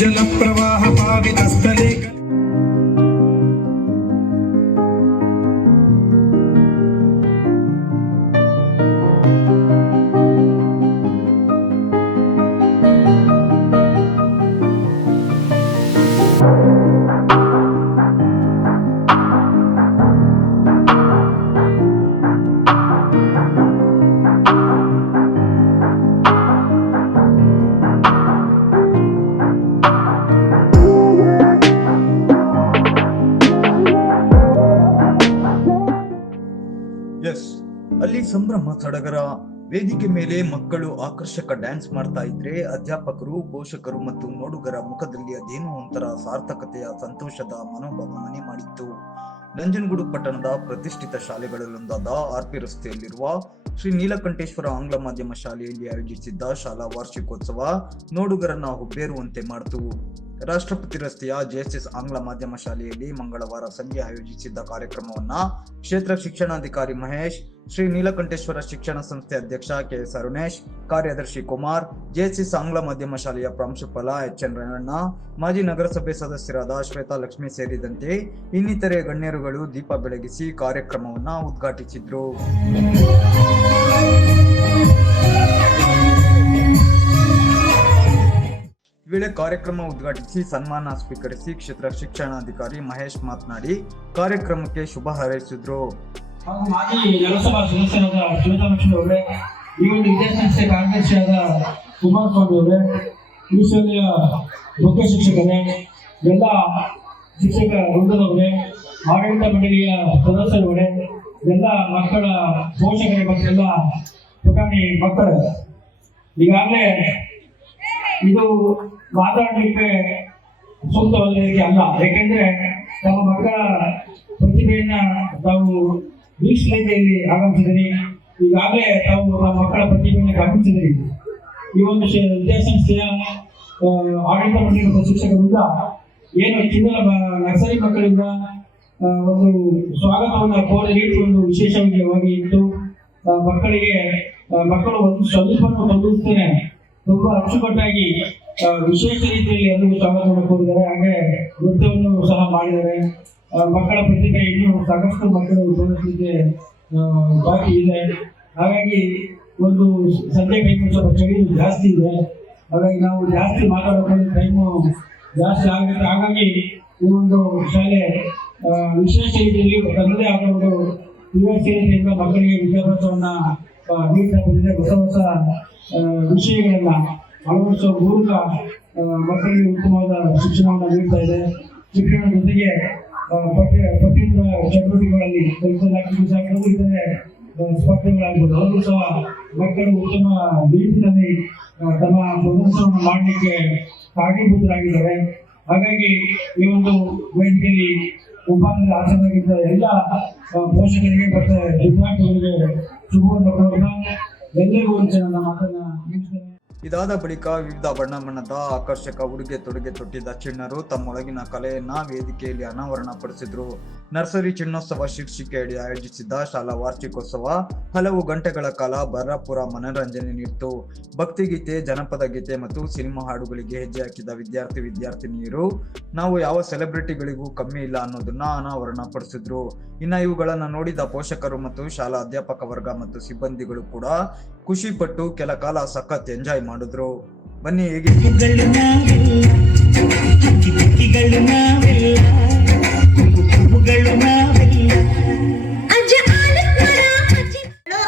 जलप्रवाह पावितस्थले ಅಲ್ಲಿ ಸಂಭ್ರಮ ಸಡಗರ. ವೇದಿಕೆ ಮೇಲೆ ಮಕ್ಕಳು ಆಕರ್ಷಕ ಡ್ಯಾನ್ಸ್ ಮಾಡ್ತಾ ಇದ್ರೆ ಅಧ್ಯಾಪಕರು, ಪೋಷಕರು ಮತ್ತು ನೋಡುಗರ ಮುಖದಲ್ಲಿ ಅದೇನೋ ಒಂಥರ ಸಾರ್ಥಕತೆಯ ಸಂತೋಷದ ಮನೋಭಾವ ಮನೆ ಮಾಡಿತ್ತು. ನಂಜನಗೂಡು ಪಟ್ಟಣದ ಪ್ರತಿಷ್ಠಿತ ಶಾಲೆಗಳಲ್ಲೊಂದಾದ ಆರ್ಪಿ ರಸ್ತೆಯಲ್ಲಿರುವ ಶ್ರೀ ನೀಲಕಂಠೇಶ್ವರ ಆಂಗ್ಲ ಮಾಧ್ಯಮ ಶಾಲೆಯಲ್ಲಿ ಆಯೋಜಿಸಿದ್ದ ಶಾಲಾ ವಾರ್ಷಿಕೋತ್ಸವ ನೋಡುಗರನ್ನ ಹುಬ್ಬೇರುವಂತೆ ಮಾಡಿತು. ರಾಷ್ಟ್ರಪತಿ ರಸ್ತೆಯ ಜೆಎಸ್ಎಸ್ ಆಂಗ್ಲ ಮಾಧ್ಯಮ ಶಾಲೆಯಲ್ಲಿ ಮಂಗಳವಾರ ಸಂಜೆ ಆಯೋಜಿಸಿದ್ದ ಕಾರ್ಯಕ್ರಮವನ್ನ ಕ್ಷೇತ್ರ ಶಿಕ್ಷಣಾಧಿಕಾರಿ ಮಹೇಶ್, ಶ್ರೀ ನೀಲಕಂಠೇಶ್ವರ ಶಿಕ್ಷಣ ಸಂಸ್ಥೆ ಅಧ್ಯಕ್ಷ ಕೆಎಸ್ ಅರುಣೇಶ್, ಕಾರ್ಯದರ್ಶಿ ಕುಮಾರ್, ಜೆಎಸ್ಎಸ್ ಆಂಗ್ಲ ಮಾಧ್ಯಮ ಶಾಲೆಯ ಪ್ರಾಂಶುಪಾಲ ಎಚ್ಎನ್ ರೇವಣ್ಣ, ಮಾಜಿ ನಗರಸಭೆ ಸದಸ್ಯರಾದ ಶ್ವೇತಾ ಲಕ್ಷ್ಮಿ ಸೇರಿದಂತೆ ಇನ್ನಿತರೆ ಗಣ್ಯರುಗಳು ದೀಪ ಬೆಳಗಿಸಿ ಕಾರ್ಯಕ್ರಮವನ್ನ ಉದ್ಘಾಟಿಸಿದ್ರು. ವೇಳೆ ಕಾರ್ಯಕ್ರಮ ಉದ್ಘಾಟಿಸಿ ಸನ್ಮಾನ ಸ್ವೀಕರಿಸಿ ಕ್ಷೇತ್ರ ಶಿಕ್ಷಣಾಧಿಕಾರಿ ಮಹೇಶ್ ಮಾತನಾಡಿ ಕಾರ್ಯಕ್ರಮಕ್ಕೆ ಶುಭ ಹಾರೈಸಿದ್ರು. ಮಾಜಿ ನಗರಸಭಾ ಸದಸ್ಯರಾದ ಶ್ವೇತಾ ಲಕ್ಷ್ಮಿ ಅವರೇ, ಈ ಒಂದು ವಿದ್ಯಾಸಂಸ್ಥೆ ಕಾರ್ಯದರ್ಶಿಯಾದ ಕುಮಾರಸ್ವಾಮಿ ಅವರೇ, ಈ ಶಾಲೆಯ ಮುಖ್ಯ ಶಿಕ್ಷಕರೇ, ಎಲ್ಲ ಶಿಕ್ಷಕ ವೃಂದದವರೇ, ಆಡಳಿತ ಮಂಡಳಿಯ ಸದಸ್ಯರವರೇ, ಎಲ್ಲ ಮಕ್ಕಳ ಪೋಷಕರೇ ಮತ್ತೆಲ್ಲ ಪುಟಾಣಿ ಮಕ್ಕಳು, ಈಗಾಗಲೇ ಇದು ಮಾತಾಡಲಿಕ್ಕೆ ಸೂಕ್ತವಾದಕ್ಕೆ ಅಲ್ಲ. ಯಾಕೆಂದ್ರೆ ತಮ್ಮ ಮಕ್ಕಳ ಪ್ರತಿಭೆಯನ್ನ ತಾವು ವೀಕ್ಷಣೆಯಲ್ಲಿ ಆಗಮಿಸಿದಿರಿ. ಈಗಾಗಲೇ ತಾವು ನಮ್ಮ ಮಕ್ಕಳ ಪ್ರತಿಭೆಯನ್ನು ಗಮನಿಸಿದಿರಿ. ಈ ಒಂದು ವಿದ್ಯಾಸಂಸ್ಥೆಯ ಆಡಳಿತ ಮಂಡಳಿ ಮತ್ತು ಶಿಕ್ಷಕರಿಂದ ಏನು ಚಿನ್ನದ ನರ್ಸರಿ ಮಕ್ಕಳಿಂದ ಒಂದು ಸ್ವಾಗತವನ್ನು ಕೋರಿ ರೀತಿ ಒಂದು ವಿಶೇಷವಾಗಿ ಇತ್ತು. ಮಕ್ಕಳು ಒಂದು ಸ್ವಲ್ಪ ತೊಡಗಿಸ್ತೇನೆ ತುಂಬಾ ಅಚ್ಚುಕಟ್ಟಾಗಿ ವಿಶೇಷ ರೀತಿಯಲ್ಲಿ ಎಲ್ಲರೂ ಸ್ವಾಗತವನ್ನು ಕೋರಿದ್ದಾರೆ. ಹಾಗೆ ನೃತ್ಯವನ್ನು ಸಹ ಮಾಡಿದ್ದಾರೆ. ಮಕ್ಕಳ ಪ್ರತಿಭೆ ಇನ್ನೂ ಸಾಕಷ್ಟು ಮಕ್ಕಳು ತೋರಿಸಲಿಕ್ಕೆ ಬಾಕಿ ಇದೆ. ಹಾಗಾಗಿ ಒಂದು ಸಂಜೆ ಟೈಮು ಸ್ವಲ್ಪ ಚಳಿ ಜಾಸ್ತಿ ಇದೆ. ಹಾಗಾಗಿ ನಾವು ಜಾಸ್ತಿ ಮಾತಾಡೋದು ಟೈಮು ಜಾಸ್ತಿ ಆಗುತ್ತೆ. ಹಾಗಾಗಿ ಈ ಒಂದು ಶಾಲೆ ವಿಶೇಷ ರೀತಿಯಲ್ಲಿ ತನ್ನದೇ ಆದ ಒಂದು ಕ್ರಿಯಾಶೀಲತೆಯಿಂದ ಮಕ್ಕಳಿಗೆ ವಿದ್ಯಾಭ್ಯಾಸವನ್ನ ನೀಡ್ತಾ ಬಂದಿದೆ. ಹೊಸ ವಿಷಯಗಳನ್ನ ಅಳವಡಿಸುವ ಮೂಲಕ ಮಕ್ಕಳಿಗೆ ಉತ್ತಮವಾದ ಶಿಕ್ಷಣವನ್ನು ನೀಡ್ತಾ ಇದೆ. ಶಿಕ್ಷಣದ ಜೊತೆಗೆ ಪಠ್ಯೇತರ ಚಟುವಟಿಕೆಗಳಲ್ಲಿ ಇತರೆ ಸ್ಪರ್ಧೆಗಳಾಗಬಹುದು, ಅವರು ಸಹ ಮಕ್ಕಳು ಉತ್ತಮ ರೀತಿಯಲ್ಲಿ ತಮ್ಮ ಪ್ರದರ್ಶನವನ್ನು ಮಾಡಲಿಕ್ಕೆ ಕಾರಣೀಭೂತರಾಗಿದ್ದಾರೆ. ಹಾಗಾಗಿ ಈ ಒಂದು ವೇದಿಕೆಯಲ್ಲಿ ಉಪಾಂತರ ಆಸನಾಗಿದ್ದ ಎಲ್ಲ ಪೋಷಕರಿಗೆ ಮತ್ತು ವಿದ್ಯಾರ್ಥಿಗಳಿಗೆ ಶುಭವನ್ನು ಕೋರುತ್ತಾ ಎಲ್ಲರಿಗೂ ನನ್ನ ಮಾತನ್ನ ಮುಗಿಸ್ತೇನೆ. ಇದಾದ ಬಳಿಕ ವಿವಿಧ ಬಣ್ಣದ ಆಕರ್ಷಕ ಉಡುಗೆ ತೊಡುಗೆ ತೊಟ್ಟಿದ್ದ ಚಿಣ್ಣರು ತಮ್ಮೊಳಗಿನ ಕಲೆಯನ್ನ ವೇದಿಕೆಯಲ್ಲಿ ಅನಾವರಣಪಡಿಸಿದ್ರು. ನರ್ಸರಿ ಚಿಣ್ಣೋತ್ಸವ ಶೀರ್ಷಿಕೆಯಡಿ ಆಯೋಜಿಸಿದ್ದ ಶಾಲಾ ವಾರ್ಷಿಕೋತ್ಸವ ಹಲವು ಗಂಟೆಗಳ ಕಾಲ ಭರಪೂರ ಮನರಂಜನೆ ನೀಡಿತು. ಭಕ್ತಿಗೀತೆ, ಜನಪದ ಗೀತೆ ಮತ್ತು ಸಿನಿಮಾ ಹಾಡುಗಳಿಗೆ ಹೆಜ್ಜೆ ಹಾಕಿದ ವಿದ್ಯಾರ್ಥಿನಿಯರು ನಾವು ಯಾವ ಸೆಲೆಬ್ರಿಟಿಗಳಿಗೂ ಕಮ್ಮಿ ಇಲ್ಲ ಅನ್ನೋದನ್ನ ಅನಾವರಣಪಡಿಸಿದ್ರು. ಇನ್ನು ಇವುಗಳನ್ನ ನೋಡಿದ ಪೋಷಕರು ಮತ್ತು ಶಾಲಾ ಅಧ್ಯಾಪಕ ವರ್ಗ ಮತ್ತು ಸಿಬ್ಬಂದಿಗಳು ಕೂಡ ಖುಷಿ ಪಟ್ಟು ಕೆಲ ಕಾಲ ಸಖತ್ ಎಂಜಾಯ್ ಮಾಡಿದ್ರು. ಬನ್ನಿ ಹೇಗೆ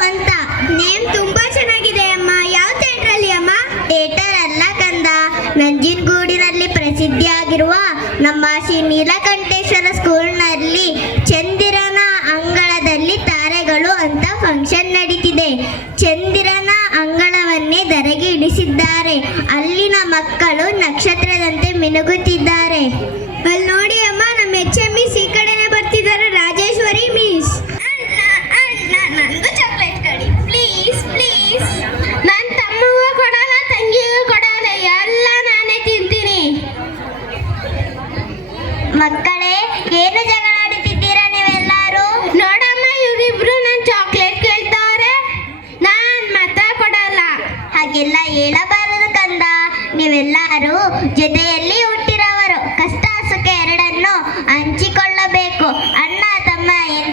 ಅಂತ ನೇಮ್ ತುಂಬಾ ಚೆನ್ನಾಗಿದೆ ಅಮ್ಮ. ಯಾವ ಥಿಯೇಟರ್ ಅಮ್ಮ? ಥಿಯೇಟರ್ ಅಲ್ಲ ಕಂದ, ನಂಜನಗೂಡಿನಲ್ಲಿ ಪ್ರಸಿದ್ಧಿಯಾಗಿರುವ ನಮ್ಮ ಶ್ರೀ ನೀಲಕಂಠೇಶ್ವರ ಸ್ಕೂಲ್ನಲ್ಲಿ ಚಂದಿರನ ಅಂಗಳದಲ್ಲಿ ತಾರೆಗಳು ಅಂತ ಫಂಕ್ಷನ್ ನಡೀತಿದೆ. ಚಂದಿರನ ಅಂಗಳವನ್ನೇ ಧರೆಗೆ ಇಳಿಸಿದ್ದಾರೆ. ಅಲ್ಲಿನ ಮಕ್ಕಳು ನಕ್ಷತ್ರದಂತೆ ಮಿನುಗುತ್ತಿದ್ದಾರೆ. ಅಲ್ಲಿ ನೋಡಿ ಅಮ್ಮ, ನಮ್ಮ HM ಮಿಸ್ ಈ ಕಡೆನೆ ಬರ್ತಿದ್ದಾರೆ. ರಾಜೇಶ್ವರಿ ಮಿಸ್, ನನಗೂ ಚಾಕ್ಲೇಟ್ ಕೊಡಿ ಪ್ಲೀಸ್ ಪ್ಲೀಸ್. ನನ್ನ ತಮ್ಮಗೂ ಕೊಡಲ್ಲ, ತಂಗಿಗೂ ಕೊಡಲ್ಲ, ಎಲ್ಲ ನಾನೇ ತಿಂತೀನಿ. ಮಕ್ಕಳೇ, ಏನು ಜಗಳ ಆಡುತ್ತಿದ್ದೀರಾ ನೀವೆಲ್ಲರೂ? ನೋಡಮ್ಮ, ಇವರಿಬ್ರು ನನ್ನ ಚಾಕ್ಲೇಟ್ ಕೇಳ್ತಾರೆ.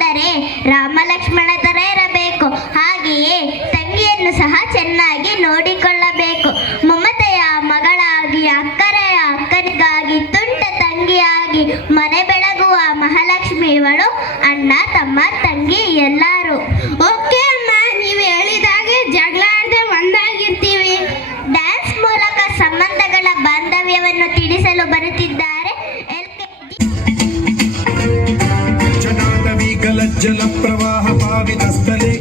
ಅಂದರೆ ರಾಮ ಲಕ್ಷ್ಮಣ ಥರ ಇರಬೇಕು. ಹಾಗೆಯೇ ತಂಗಿಯನ್ನು ಸಹ ಚೆನ್ನಾಗಿ ನೋಡಿಕೊಳ್ಳಬೇಕು. ಮಮತೆಯ ಮಗಳಾಗಿ, ಅಕ್ಕರೆಯ ಅಕ್ಕನಿಗಾಗಿ, ತುಂಟ ತಂಗಿಯಾಗಿ ಮನೆ ಬೆಳಗುವ ಮಹಾಲಕ್ಷ್ಮಿ ಇವಳು. ಅಣ್ಣ ತಮ್ಮ ತಂಗಿ ಎಲ್ಲರೂ. ಓಕೆ ಅಮ್ಮ, ನೀವು ಹೇಳಿದಾಗೆ ಜಗಳ ಆಡದೆ ಒಂದಾಗಿರ್ತೀವಿ. ಡ್ಯಾನ್ಸ್ ಮೂಲಕ ಸಂಬಂಧಗಳ ಬಾಂಧವ್ಯವನ್ನು ತಿಳಿಸಲು ಬರುತ್ತಿದ್ದಾರೆ ಜನಾದವಿ ಗಲಜ್ಜಲ ಪ್ರವಾಹ ಪಾವಿತಸ್ಥಲೆ